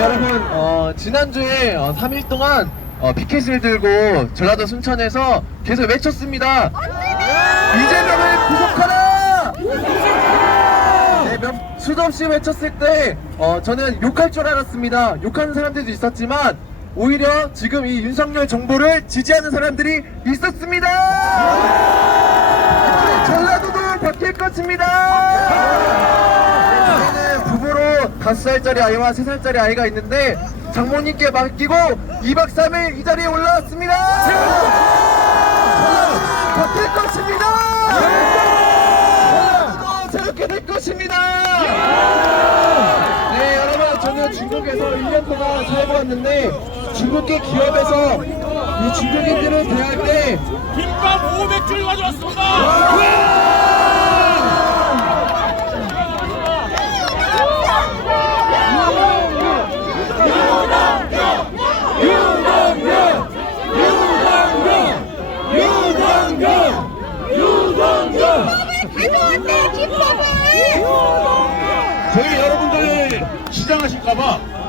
여러분 어, 지난주에 어, 3일 동안 어, 피켓을 들고 전라도 순천에서 계속 외쳤습니다. 이재명을 구속하라! 네, 몇, 수도 없이 외쳤을 때 어, 저는 욕할 줄 알았습니다. 욕하는 사람들도 있었지만 오히려 지금 이 윤석열 정부를 지지하는 사람들이 있었습니다. 전라도도 바뀔 것입니다. 저희는 부부로 5살짜리 아이와 3살짜리 아이가 있는데 장모님께 맡기고 2박 3일 이 자리에 올라왔습니다. 전라도는 바뀔 것입니다. 전라도도 새롭게 될 것입니다. 네 여러분 저는 중국에서 1년 동안 살고 왔는데 중국계 기업에서 이 중국인들을 대할 때 김밥 500줄 가져왔습니다. 가져왔대 김밥을 저희 여러분들 시장하실까봐